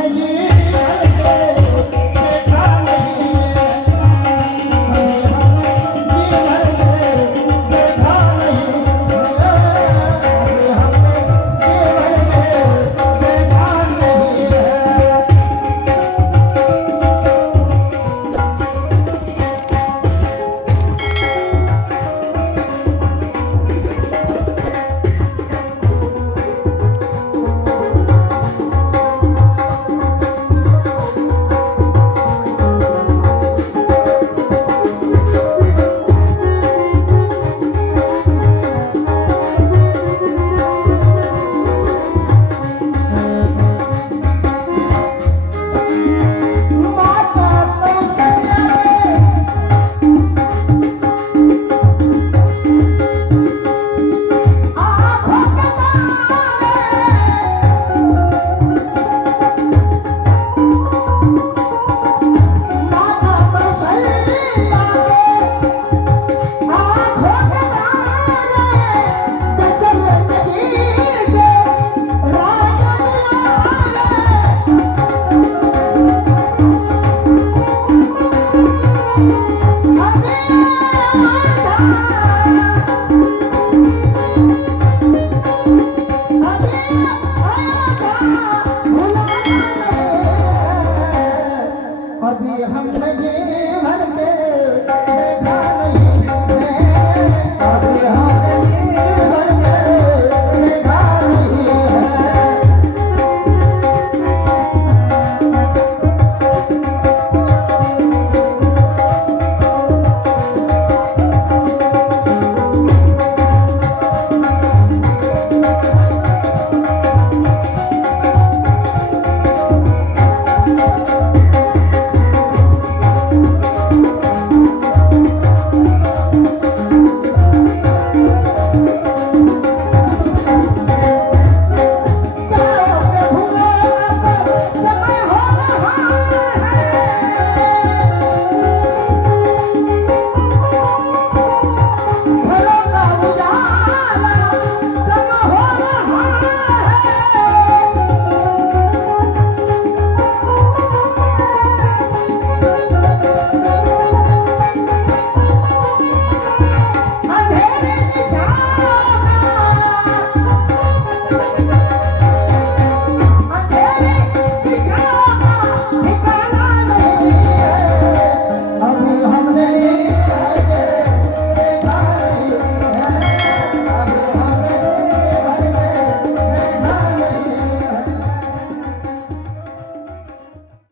மலையே